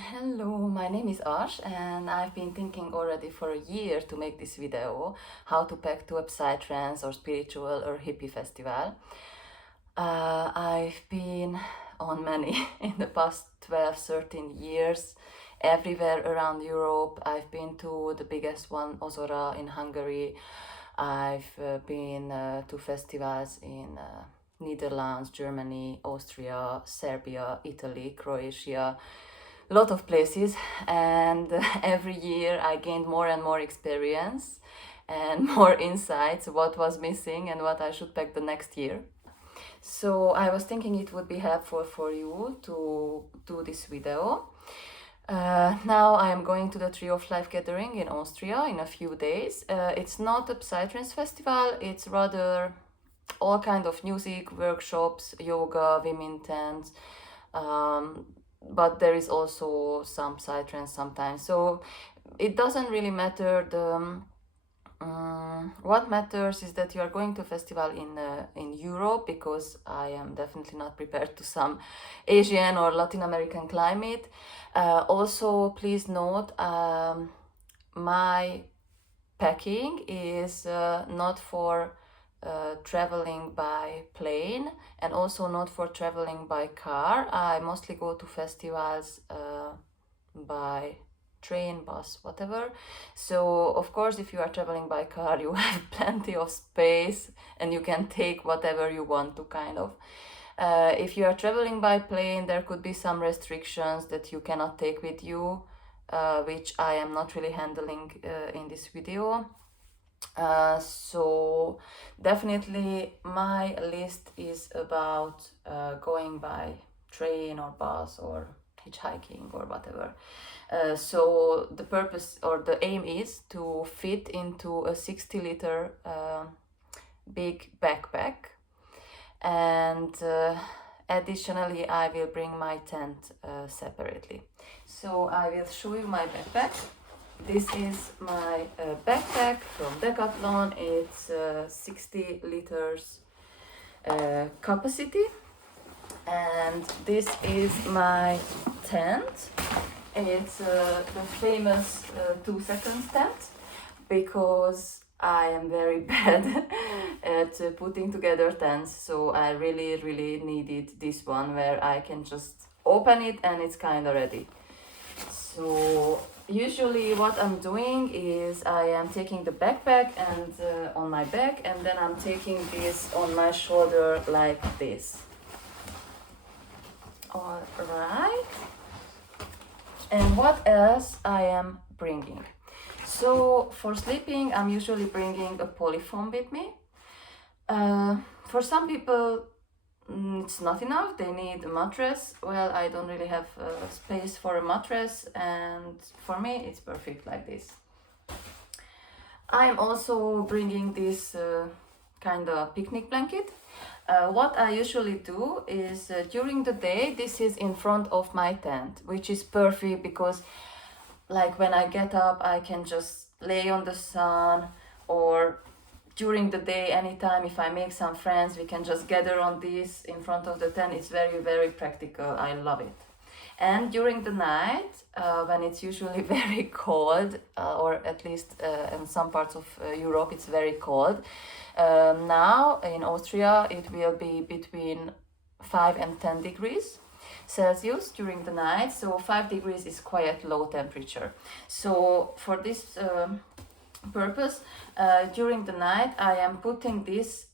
Hello, my name is Ash and I've been thinking already for a year to make this video, how to pack to a psytrance or spiritual or hippie festival. I've been on many in the past 12-13 years, everywhere around Europe. I've been to the biggest one, Ozora in Hungary. I've been to festivals in Netherlands, Germany, Austria, Serbia, Italy, Croatia, lot of places, and every year I gained more and more experience and more insights what was missing and what I should pack the next year. So I was thinking it would be helpful for you to do this video. Now I am going to the Tree of Life gathering in Austria in a few days. It's not a psytrance festival, it's rather all kind of music, workshops, yoga, women tents, but there is also some psytrance sometimes. So it doesn't really matter. What matters is that you are going to a festival in Europe, because I am definitely not prepared to some Asian or Latin American climate. Also, please note, my packing is not for traveling by plane and also not for traveling by car. I mostly go to festivals by train, bus, whatever. So of course, if you are traveling by car, you have plenty of space and you can take whatever you want to, kind of. If you are traveling by plane, there could be some restrictions that you cannot take with you, which I am not really handling in this video. So definitely my list is about going by train or bus or hitchhiking or whatever. So the purpose or the aim is to fit into a 60-liter big backpack, and additionally I will bring my tent separately. So I will show you my backpack. This is my backpack from Decathlon. It's 60 liters capacity, and this is my tent. It's the famous 2 seconds tent, because I am very bad at putting together tents, so I really needed this one where I can just open it and it's kind of ready. So usually what I'm doing is I am taking the backpack and on my back, and then I'm taking this on my shoulder like this. All right. And what else I am bringing? So for sleeping, I'm usually bringing a polyfoam with me. For some people, it's not enough, they need a mattress. Well, I don't really have space for a mattress, and for me it's perfect like this. I'm also bringing this kind of picnic blanket. What I usually do is during the day, this is in front of my tent, which is perfect because like when I get up I can just lay on the sun, or during the day anytime if I make some friends, we can just gather on this in front of the tent. It's very practical. I love it. And during the night, when it's usually very cold, or at least in some parts of Europe it's very cold. Now in Austria it will be between 5 and 10 degrees Celsius during the night, so 5 degrees is quite low temperature. So for this purpose, during the night I am putting this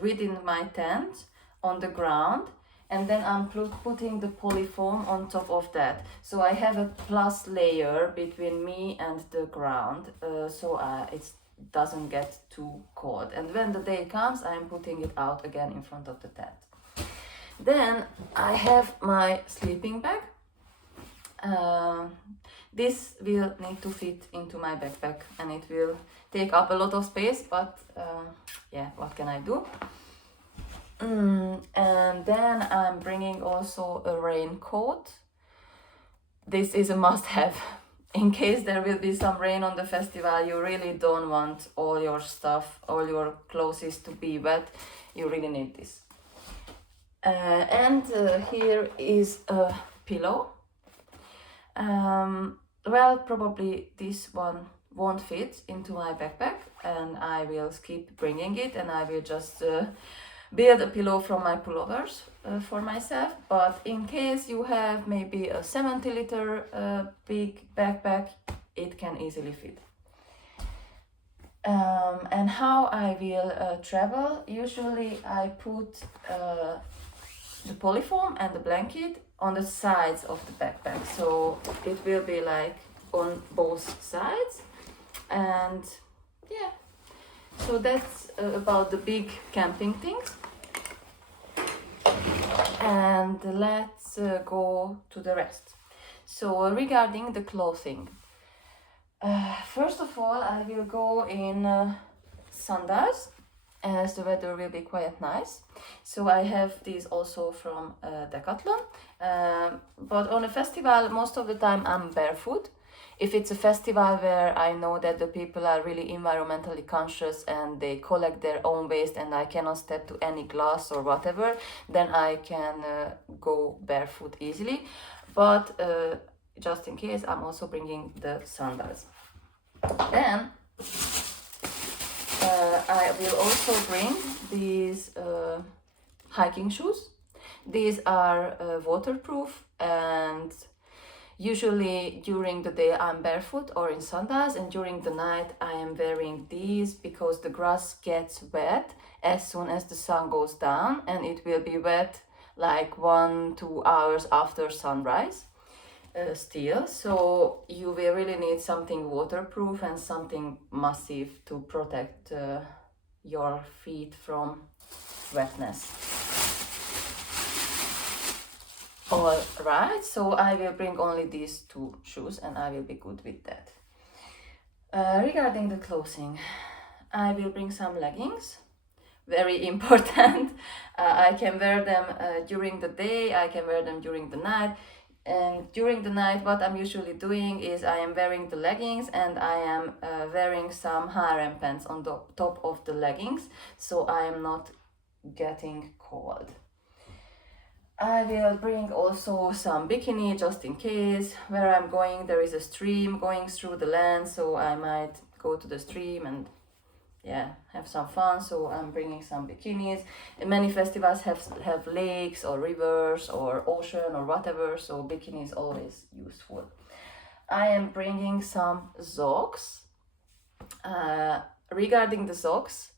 within my tent on the ground, and then I'm putting the polyfoam on top of that. So I have a plus layer between me and the ground, so it doesn't get too cold. And when the day comes, I'm putting it out again in front of the tent. Then I have my sleeping bag. This will need to fit into my backpack and it will take up a lot of space, but yeah, what can I do? And then I'm bringing also a raincoat. This is a must-have. In case there will be some rain on the festival, you really don't want all your stuff, all your clothes to be wet. You really need this. And here is a pillow. Well, probably this one won't fit into my backpack, and I will keep bringing it, and I will just build a pillow from my pullovers for myself. But in case you have maybe a 70-liter big backpack, it can easily fit. And how I will travel, usually I put the polyfoam and the blanket on the sides of the backpack, so it will be like on both sides. And yeah, so that's about the big camping things. And let's go to the rest. So regarding the clothing, first of all, I will go in sandals, as the weather will be quite nice. So I have these also from Decathlon. But on a festival, most of the time I'm barefoot. If it's a festival where I know that the people are really environmentally conscious and they collect their own waste and I cannot step to any glass or whatever, then I can go barefoot easily. But just in case, I'm also bringing the sandals. Then I will also bring these hiking shoes. These are waterproof, and usually during the day I'm barefoot or in sandals, and during the night I am wearing these because the grass gets wet as soon as the sun goes down, and it will be wet like 1-2 hours after sunrise. Still, so you will really need something waterproof and something massive to protect your feet from wetness. All right, so I will bring only these 2 shoes and I will be good with that. Regarding the clothing, I will bring some leggings. Very important. I can wear them during the day, I can wear them during the night. And during the night, what I'm usually doing is I am wearing the leggings and I am wearing some harem pants on the top of the leggings, so I am not getting cold. I will bring also some bikini just in case. Where I'm going, there is a stream going through the land, so I might go to the stream and have some fun. So I'm bringing some bikinis. And many festivals have lakes or rivers or ocean or whatever, so bikini is always useful. I am bringing some socks. Regarding the socks,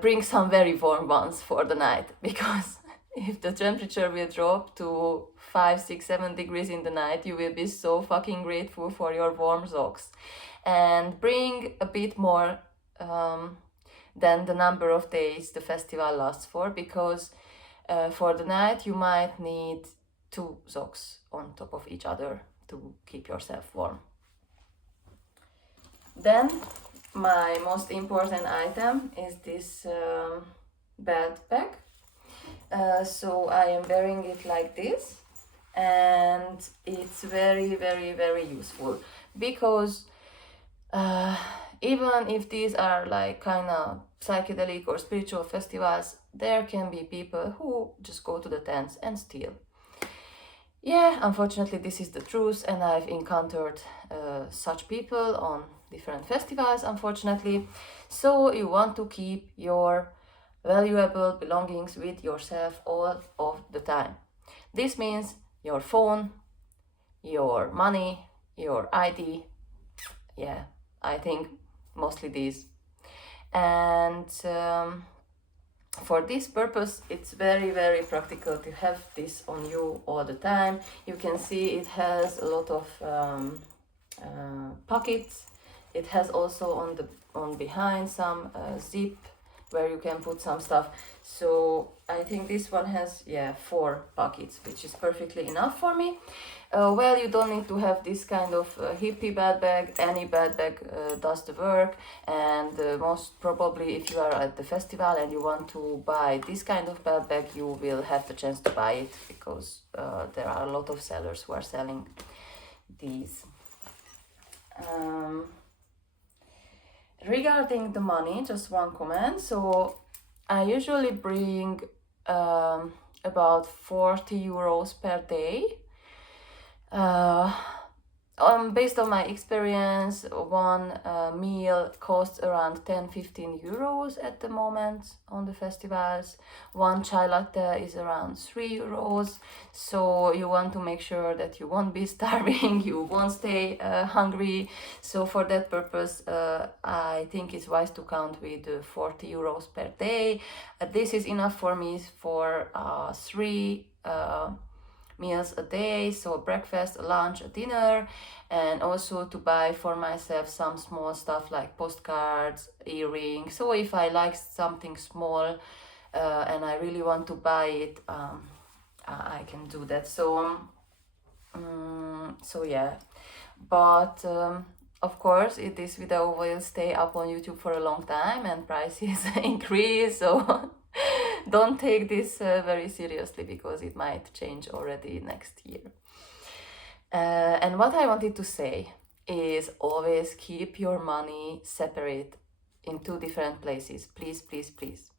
bring some very warm ones for the night, because if the temperature will drop to 5, 6, 7 degrees in the night, you will be so fucking grateful for your warm socks. And bring a bit more than the number of days the festival lasts for, because for the night you might need 2 socks on top of each other to keep yourself warm. Then my most important item is this belt bag. So I am wearing it like this, and it's very, very, very useful, because even if these are like kind of psychedelic or spiritual festivals, there can be people who just go to the tents and steal. Yeah, unfortunately this is the truth, and I've encountered such people on different festivals, unfortunately. So you want to keep your valuable belongings with yourself all of the time. This means your phone, your money, your ID. Yeah, I think mostly these. And for this purpose, it's very, very practical to have this on you all the time. You can see it has a lot of pockets. It has also on behind some zip where you can put some stuff. So I think this one has 4 pockets, which is perfectly enough for me. Well, you don't need to have this kind of hippie bad bag. Any bad bag does the work, and most probably if you are at the festival and you want to buy this kind of bad bag, you will have the chance to buy it, because there are a lot of sellers who are selling these. Regarding the money, just one comment. So I usually bring about 40 euros per day. Uh, Based on my experience, one meal costs around 10-15 euros at the moment on the festivals. One chai latte is around 3 euros. So you want to make sure that you won't be starving, you won't stay hungry. So for that purpose, I think it's wise to count with 40 euros per day. This is enough for me for 3 meals a day, so breakfast, a lunch, a dinner, and also to buy for myself some small stuff like postcards, earrings. So if I like something small and I really want to buy it, I can do that. So yeah, but of course this video will stay up on YouTube for a long time and prices increase, so don't take this very seriously because it might change already next year. And what I wanted to say is always keep your money separate in 2 different places, please, please, please.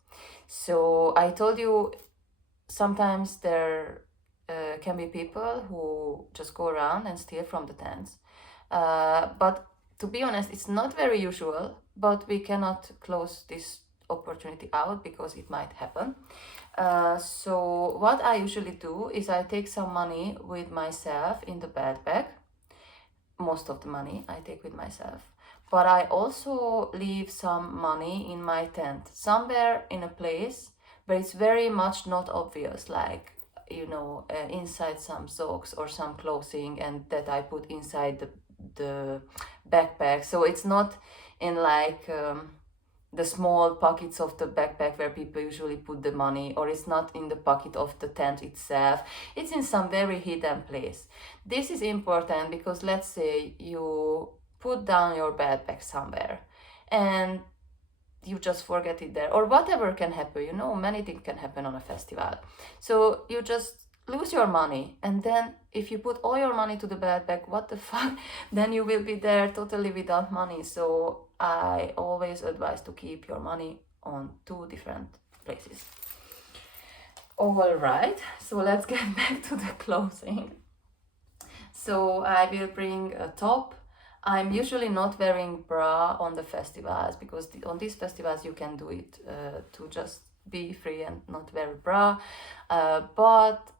So I told you sometimes there can be people who just go around and steal from the tents. But to be honest, it's not very usual, but we cannot close this opportunity out because it might happen. So what I usually do is I take some money with myself in the bag bag. Most of the money I take with myself. But I also leave some money in my tent, somewhere in a place where it's very much not obvious, like, inside some socks or some clothing, and that I put inside the backpack. So it's not in like the small pockets of the backpack where people usually put the money, or it's not in the pocket of the tent itself. It's in some very hidden place. This is important because let's say you put down your backpack somewhere and you just forget it there, or whatever can happen, many things can happen on a festival. So you just lose your money, and then if you put all your money to the backpack, what the fuck, then you will be there totally without money. So I always advise to keep your money on 2 different places. All right, so let's get back to the clothing. So I will bring a top. I'm usually not wearing bra on the festivals because on these festivals you can do it to just be free and not wear bra. But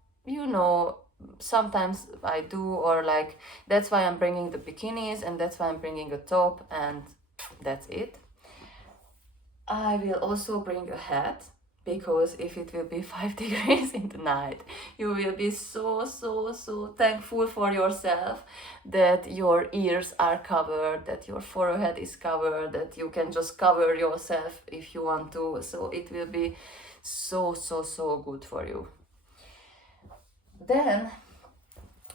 sometimes I do, or like that's why I'm bringing the bikinis, and that's why I'm bringing a top, and that's it. I will also bring a hat because if it will be 5 degrees in the night, you will be so thankful for yourself that your ears are covered, that your forehead is covered, that you can just cover yourself if you want to. So it will be so good for you. Then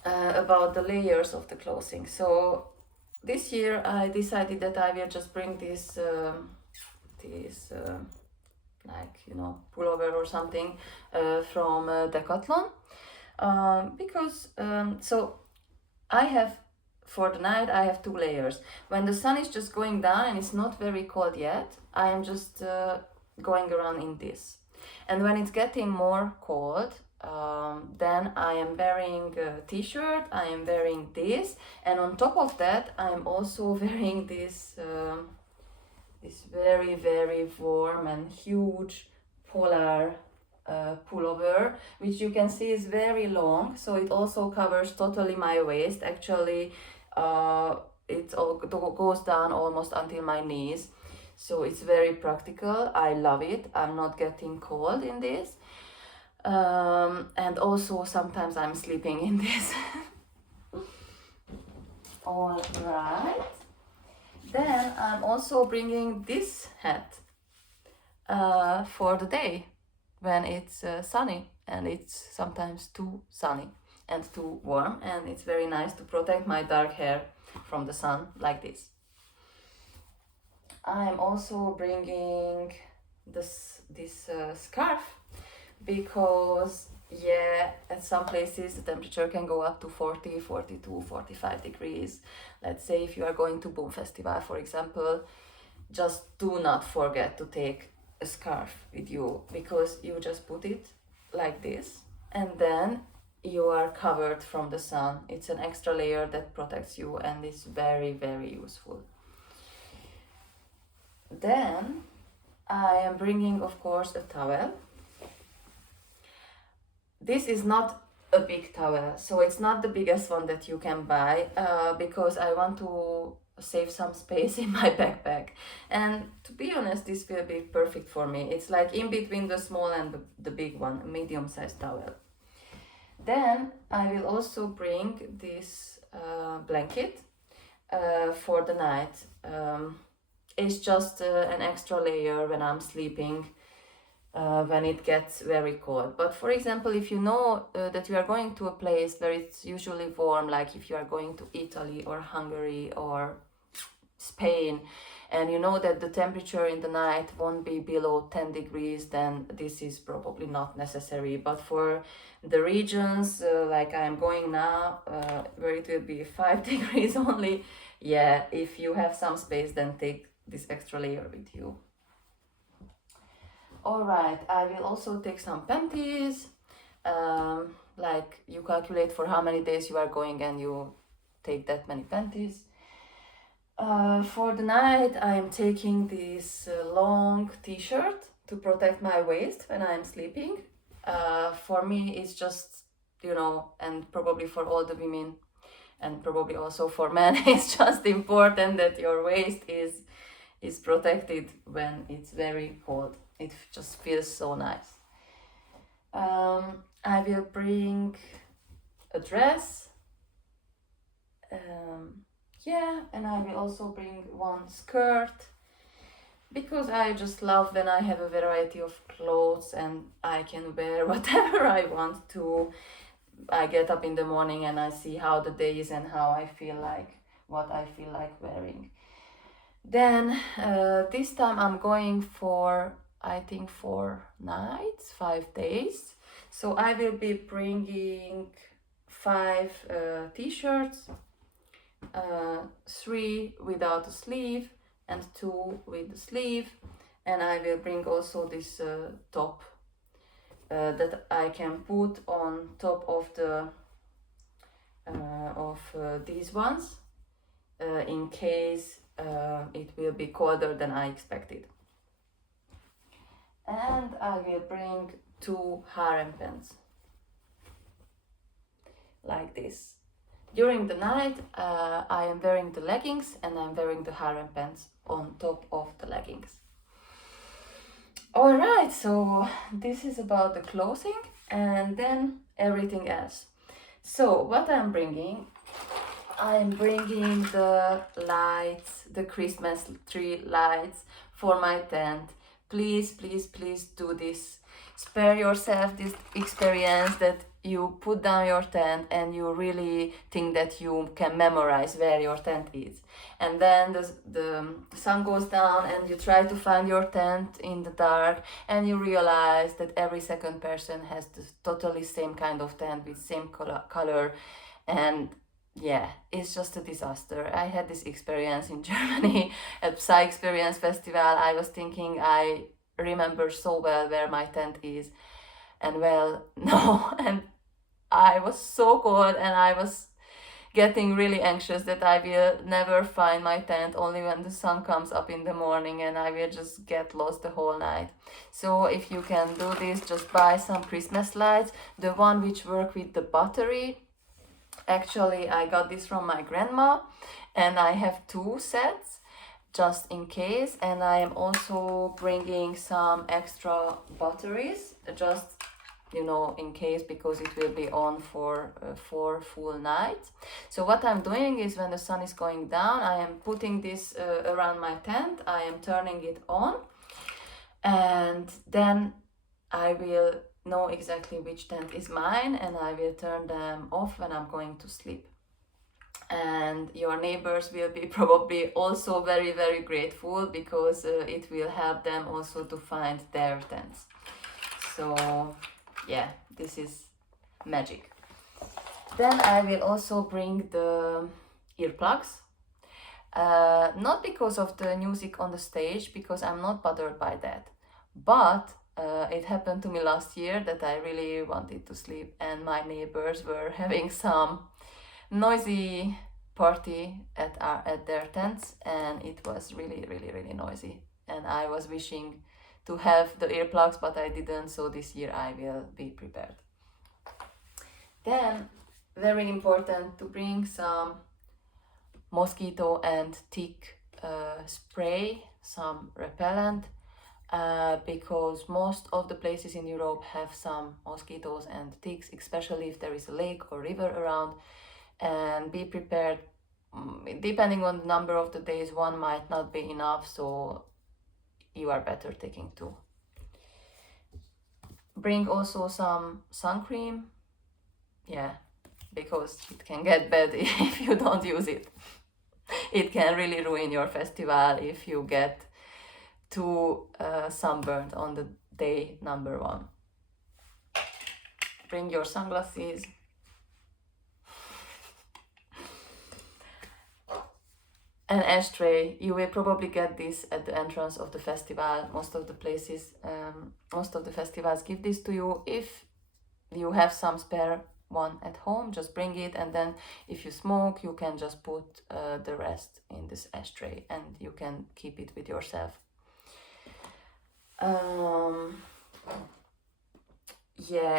about the layers of the clothing. So this year I decided that I will just bring this pullover or something from Decathlon, because so I have, for the night I have 2 layers. When the sun is just going down and it's not very cold yet, I am just going around in this, and when it's getting more cold, then I am wearing a t-shirt, I am wearing this, and on top of that I am also wearing this very warm and huge polar pullover, which you can see is very long, so it also covers totally my waist. Actually it all goes down almost until my knees, so it's very practical. I love it. I'm not getting cold in this, and also sometimes I'm sleeping in this. All right. Then I'm also bringing this hat for the day when it's sunny, and it's sometimes too sunny and too warm, and it's very nice to protect my dark hair from the sun like this. I'm also bringing this scarf because at some places the temperature can go up to 40, 42, 45 degrees. Let's say if you are going to Boom Festival, for example, just do not forget to take a scarf with you, because you just put it like this and then you are covered from the sun. It's an extra layer that protects you, and it's very, very useful. Then I am bringing, of course, a towel. This is not a big towel, so it's not the biggest one that you can buy, because I want to save some space in my backpack. And to be honest, this will be perfect for me. It's like in between the small and the big one, a medium-sized towel. Then I will also bring this blanket for the night. It's just an extra layer when I'm sleeping, when it gets very cold. But for example, if you know that you are going to a place where it's usually warm, like if you are going to Italy or Hungary or Spain, and you know that the temperature in the night won't be below 10 degrees, then this is probably not necessary. But for the regions like I am going now, where it will be 5 degrees only, yeah, if you have some space, then take this extra layer with you. Alright, I will also take some panties. Like you calculate for how many days you are going and you take that many panties. For the night, I am taking this long t-shirt to protect my waist when I am sleeping. For me, it's just, you know, and probably for all the women and probably also for men, it's just important that your waist is protected when it's very cold. It just feels so nice. I will bring a dress. Yeah, and I will also bring one skirt, because I just love when I have a variety of clothes and I can wear whatever I want to. I get up in the morning and I see how the day is and how I feel like, what I feel like wearing. Then this time I'm going for, I think, 4 nights, 5 days. So I will be bringing 5 t-shirts, 3 without a sleeve and 2 with the sleeve, and I will bring also this top that I can put on top of the these ones in case it will be colder than I expected. And I will bring 2 harem pants like this. During the night, I am wearing the leggings and I'm wearing the harem pants on top of the leggings. Alright, so this is about the clothing and then everything else. So what I'm bringing the lights, the Christmas tree lights for my tent. Please, please, please do this. Spare yourself this experience that you put down your tent and you really think that you can memorize where your tent is. And then the sun goes down and you try to find your tent in the dark and you realize that every second person has the totally same kind of tent with same color. And yeah, it's just a disaster. I had this experience in Germany at Psy Experience Festival. I was thinking I remember so well where my tent is, and well, no, and I was so cold and I was getting really anxious that I will never find my tent, only when the sun comes up in the morning, and I will just get lost the whole night. So if you can do this, just buy some Christmas lights, the one which work with the battery. Actually, I got this from my grandma and I have 2 sets just in case, and I am also bringing some extra batteries just, you know, in case, because it will be on for 4 full nights. So what I'm doing is when the sun is going down, I am putting this around my tent, I am turning it on, and then I will know exactly which tent is mine and I will turn them off when I'm going to sleep. And your neighbors will be probably also very, very grateful, because it will help them also to find their tents. So yeah, this is magic. Then I will also bring the earplugs. Not because of the music on the stage, because I'm not bothered by that, but It happened to me last year that I really wanted to sleep, and my neighbors were having some noisy party at their tents, and it was really noisy. And I was wishing to have the earplugs, but I didn't. So this year I will be prepared. Then, very important to bring some mosquito and tick spray, some repellent, because most of the places in Europe have some mosquitoes and ticks, especially if there is a lake or river around. And be prepared, depending on the number of the days, one might not be enough, so you are better taking two. Bring also some sun cream, because it can get bad if you don't use it. It can really ruin your festival if you get too sunburned on the day number one. Bring your sunglasses. An ashtray. You will probably get this at the entrance of the festival. Most of the places, most of the festivals give this to you. If you have some spare one at home, just bring it, and then if you smoke, you can just put the rest in this ashtray and you can keep it with yourself.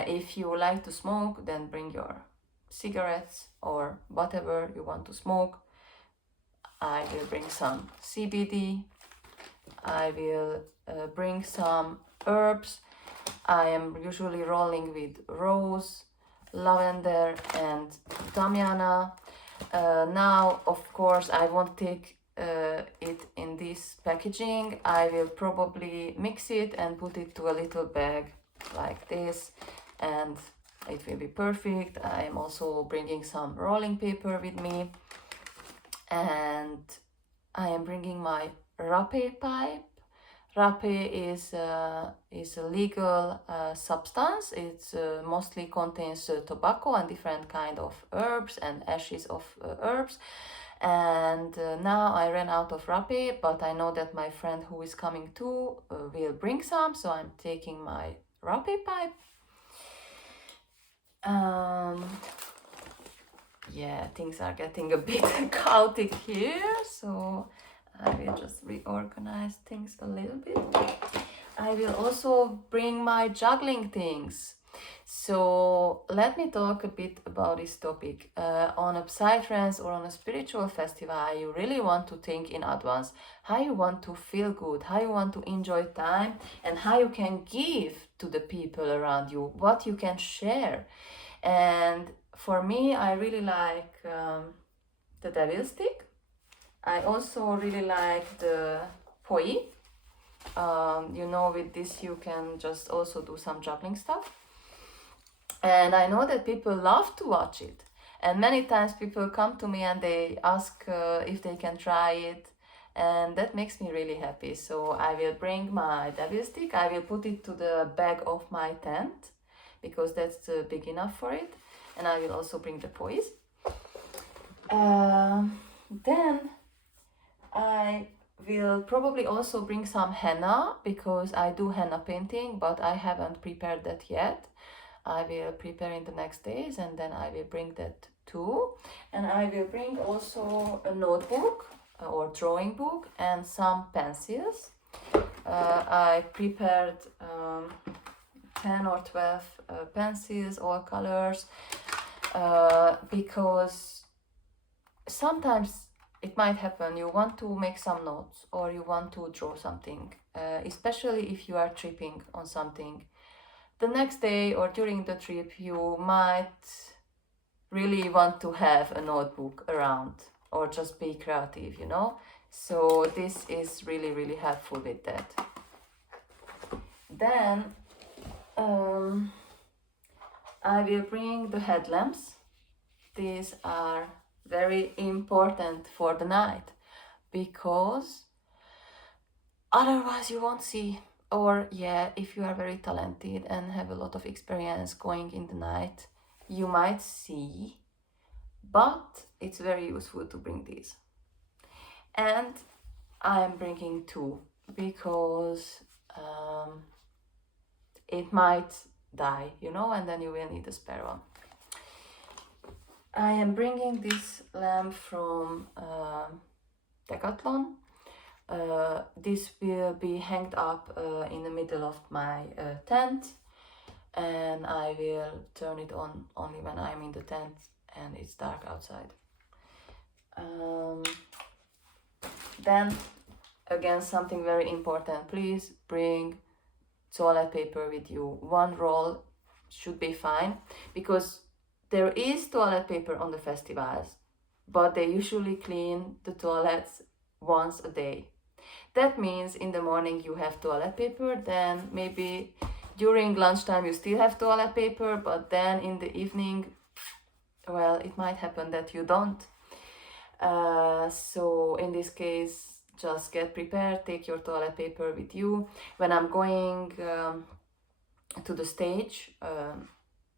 If you like to smoke, then bring your cigarettes or whatever you want to smoke. I will bring some CBD. I will bring some herbs. I am usually rolling with rose, lavender and damiana. Now, of course, I won't take it in this packaging. I will probably mix it and put it to a little bag like this, and it will be perfect. I am also bringing some rolling paper with me, and I am bringing my rapé pipe. Rapé is a legal substance. It mostly contains tobacco and different kind of herbs and ashes of herbs. And now I ran out of rapé, but I know that my friend who is coming too will bring some, so I'm taking my rapé pipe. Things are getting a bit chaotic here, so I will just reorganize things a little bit. I will also bring my juggling things. So let me talk a bit about this topic. On a psytrance or on a spiritual festival, you really want to think in advance how you want to feel good, how you want to enjoy time, and how you can give to the people around you, what you can share. And for me, I really like the devil stick. I also really like the poi. With this you can just also do some juggling stuff. And I know that people love to watch it. And many times people come to me and they ask if they can try it. And that makes me really happy. So I will bring my devil stick. I will put it to the back of my tent, because that's big enough for it. And I will also bring the poise. Then I will probably also bring some henna, because I do henna painting, but I haven't prepared that yet. I will prepare in the next days, and then I will bring that too. And I will bring also a notebook or drawing book and some pencils. I prepared 10 or 12 pencils, all colors, because sometimes it might happen you want to make some notes or you want to draw something, especially if you are tripping on something. The next day or during the trip you might really want to have a notebook around or just be creative, so this is really helpful with that. Then I will bring the headlamps. These are very important for the night, because otherwise you won't see. Or if you are very talented and have a lot of experience going in the night, you might see, but it's very useful to bring these. And I'm bringing two, because it might die, you know, and then you will need a spare one. I am bringing this lamp from Decathlon. This will be hanged up in the middle of my tent, and I will turn it on only when I'm in the tent and it's dark outside. Then again, something very important, please bring toilet paper with you. One roll should be fine, because there is toilet paper on the festivals, but they usually clean the toilets once a day. That means in the morning you have toilet paper, then maybe during lunchtime you still have toilet paper, but then in the evening, well, it might happen that you don't. So in this case, just get prepared, take your toilet paper with you. When I'm going to the stage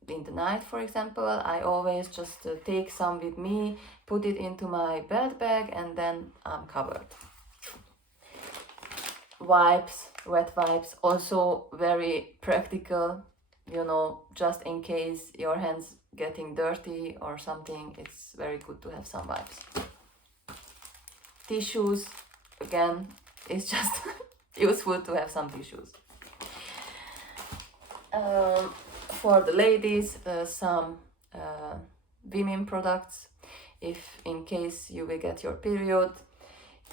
in the night, for example, I always just take some with me, put it into my belt bag, and then I'm covered. Wipes, wet wipes, also very practical, you know, just in case your hands getting dirty or something, it's very good to have some wipes. Tissues, again, it's just useful to have some tissues. For the ladies, some women products, if in case you will get your period.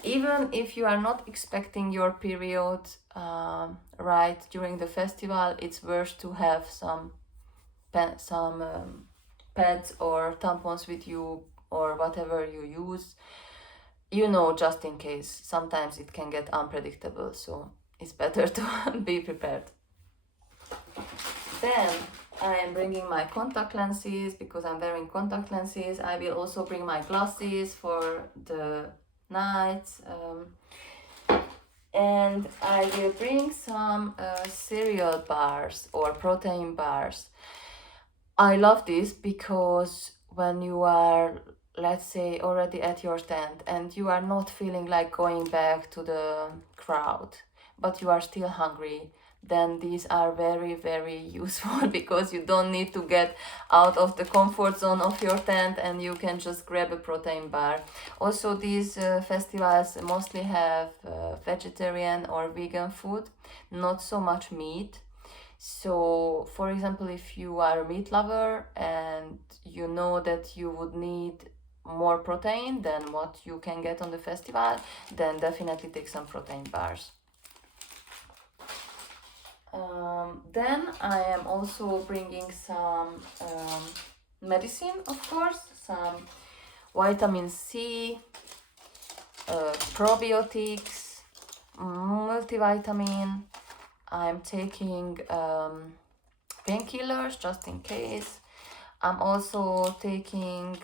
Even if you are not expecting your period right during the festival, it's worth to have some pads or tampons with you, or whatever you use, you know, just in case. Sometimes it can get unpredictable, so it's better to be prepared. Then I am bringing my contact lenses, because I'm wearing contact lenses. I will also bring my glasses for the night, and I will bring some cereal bars or protein bars. I love this because when you are, let's say, already at your tent and you are not feeling like going back to the crowd, but you are still hungry, then these are very, very useful, because you don't need to get out of the comfort zone of your tent and you can just grab a protein bar. Also, these festivals mostly have vegetarian or vegan food, not so much meat. So, for example, if you are a meat lover and you know that you would need more protein than what you can get on the festival, then definitely take some protein bars. Then I am also bringing some medicine, of course, some vitamin C, probiotics, multivitamin. I'm taking painkillers just in case. I'm also taking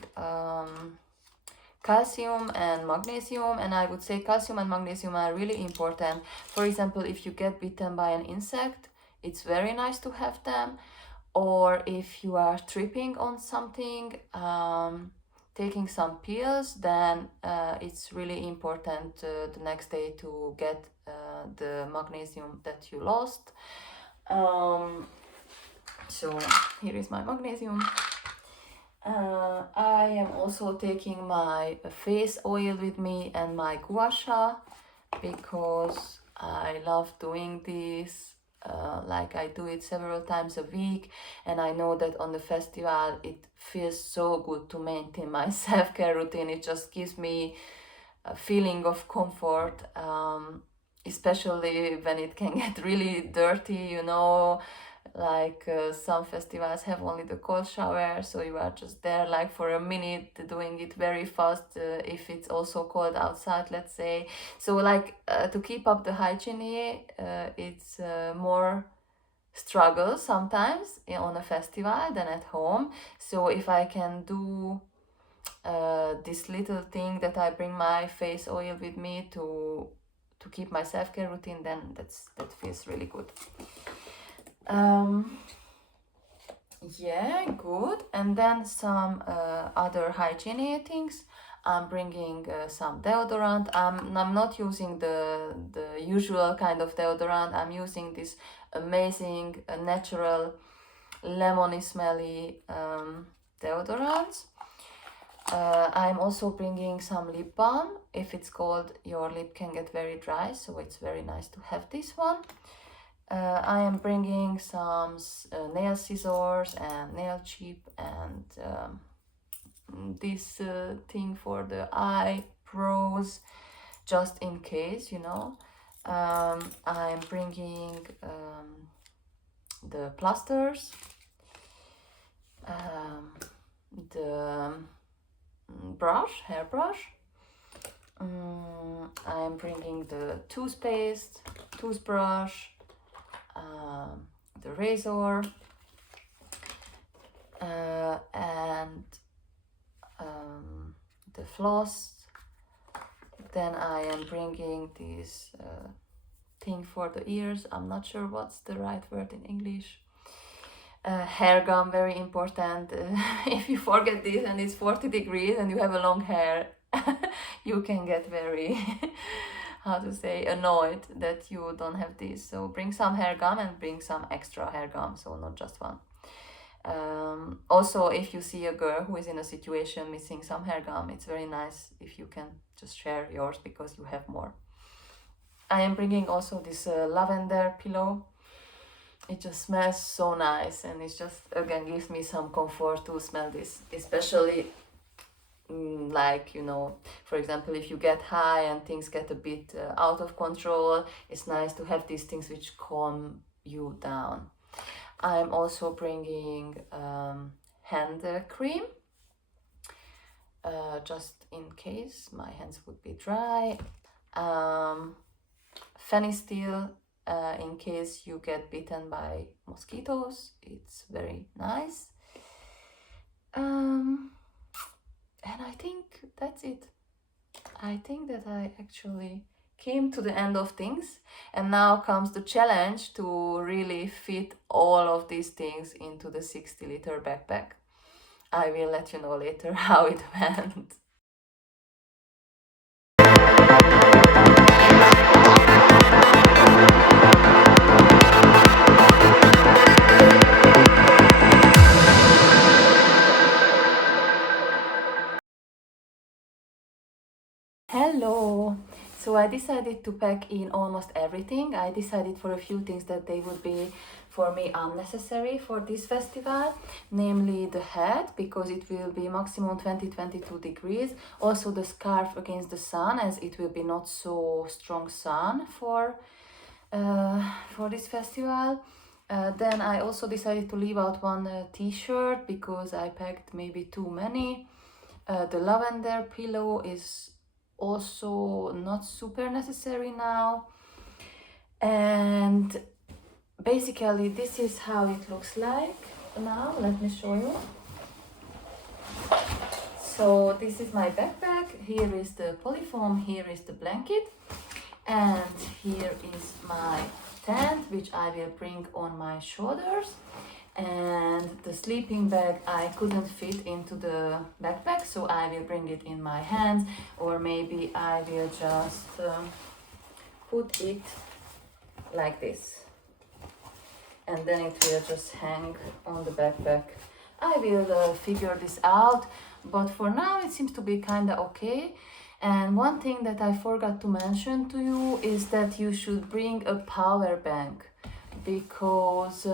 calcium and magnesium, and I would say calcium and magnesium are really important. For example, if you get bitten by an insect, it's very nice to have them. Or if you are tripping on something, taking some pills, then it's really important the next day to get the magnesium that you lost. So here is my magnesium. I am also taking my face oil with me and my gua sha, because I love doing this. Like I do it several times a week, and I know that on the festival it feels so good to maintain my self-care routine. It just gives me a feeling of comfort, especially when it can get really dirty, you know, like some festivals have only the cold shower, so you are just there like for a minute doing it very fast, if it's also cold outside, let's say. So like to keep up the hygiene, it's more struggle sometimes on a festival than at home. So if I can do this little thing that I bring my face oil with me to keep my self-care routine, then that feels really good. Yeah, good. And then some other hygiene things. I'm bringing some deodorant. I'm not using the usual kind of deodorant. I'm using this amazing natural lemony smelly deodorants. I'm also bringing some lip balm. If it's cold, your lip can get very dry, so it's very nice to have this one. I am bringing some nail scissors and nail chip and this thing for the eyebrows, just in case, you know. I'm bringing the plasters, the brush, hairbrush. I'm bringing the toothpaste, toothbrush, the razor, and the floss. Then I am bringing this thing for the ears. I'm not sure what's the right word in English. Hair gum, very important. If you forget this and it's 40 degrees and you have a long hair, you can get very how to say, annoyed that you don't have this. So bring some hair gum and bring some extra hair gum, so not just one. Also, if you see a girl who is in a situation missing some hair gum, it's very nice if you can just share yours because you have more. I am bringing also this lavender pillow. It just smells so nice, and it just again gives me some comfort to smell this, especially like, you know, for example, if you get high and things get a bit out of control, it's nice to have these things which calm you down. I'm also bringing hand cream, just in case my hands would be dry. Fenistil, in case you get bitten by mosquitoes, it's very nice. And I think that's it. I think that I actually came to the end of things, and now comes the challenge to really fit all of these things into the 60-liter backpack. I will let you know later how it went. Hello! So I decided to pack in almost everything. I decided for a few things that they would be for me unnecessary for this festival, namely the hat, because it will be maximum 20-22 degrees. Also the scarf against the sun, as it will be not so strong sun for this festival. Then I also decided to leave out one t-shirt because I packed maybe too many. The lavender pillow is also not super necessary now, and basically this is how it looks like now. Let me show you. So this is my backpack. Here is the polyfoam, here is the blanket, and here is my tent, which I will bring on my shoulders. And the sleeping bag I couldn't fit into the backpack, so I will bring it in my hands, or maybe I will just put it like this, and then it will just hang on the backpack. I will figure this out, but for now it seems to be kinda okay. And one thing that I forgot to mention to you is that you should bring a power bank, because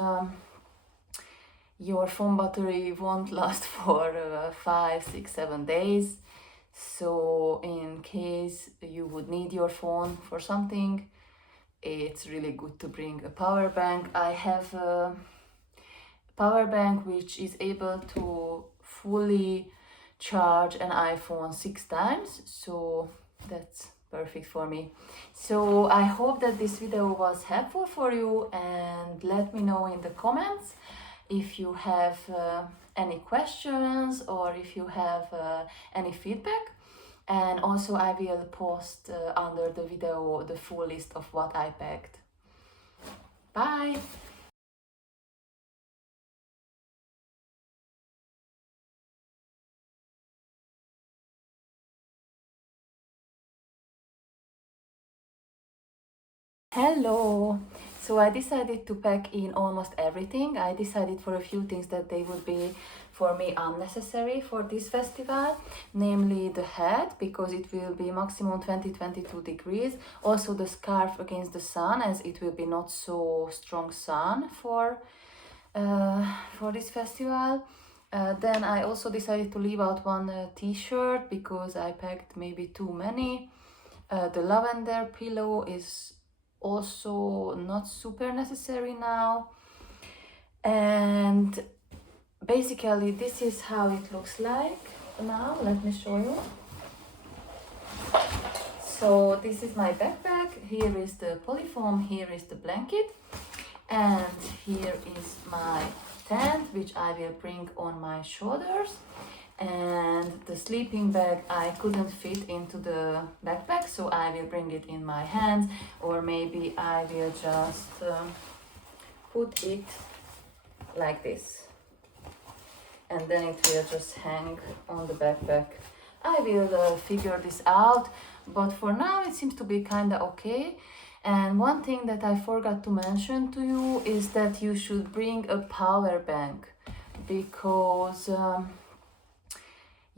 your phone battery won't last for 5, 6, 7 days. So in case you would need your phone for something, it's really good to bring a power bank. I have a power bank which is able to fully charge an iPhone 6 times, so that's perfect for me. So I hope that this video was helpful for you, and let me know in the comments if you have any questions or if you have any feedback. And also I will post under the video the full list of what I packed. Bye! Hello! So I decided to pack in almost everything. I decided for a few things that they would be for me unnecessary for this festival, namely the hat, because it will be maximum 20-22 degrees. Also the scarf against the sun, as it will be not so strong sun for this festival. Then I also decided to leave out one t-shirt because I packed maybe too many. The lavender pillow is also not super necessary now. And basically this is how it looks like now. Let me show you. So this is my backpack. Here is the polyfoam, here is the blanket, and here is my tent, which I will bring on my shoulders. And the sleeping bag I couldn't fit into the backpack, so I will bring it in my hands, or maybe I will just put it like this, and then it will just hang on the backpack. I will figure this out, but for now it seems to be kinda okay. And one thing that I forgot to mention to you is that you should bring a power bank, because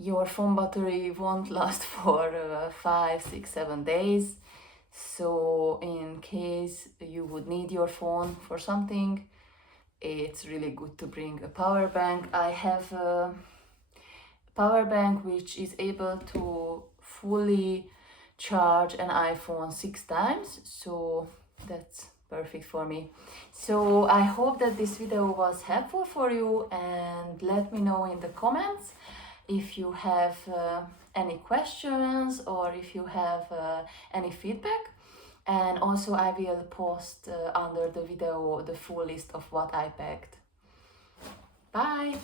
your phone battery won't last for 5, 6, 7 days. So in case you would need your phone for something, it's really good to bring a power bank. I have a power bank which is able to fully charge an iPhone 6 times, so that's perfect for me. So I hope that this video was helpful for you, and let me know in the comments if you have any questions or if you have any feedback. And also I will post under the video the full list of what I packed. Bye!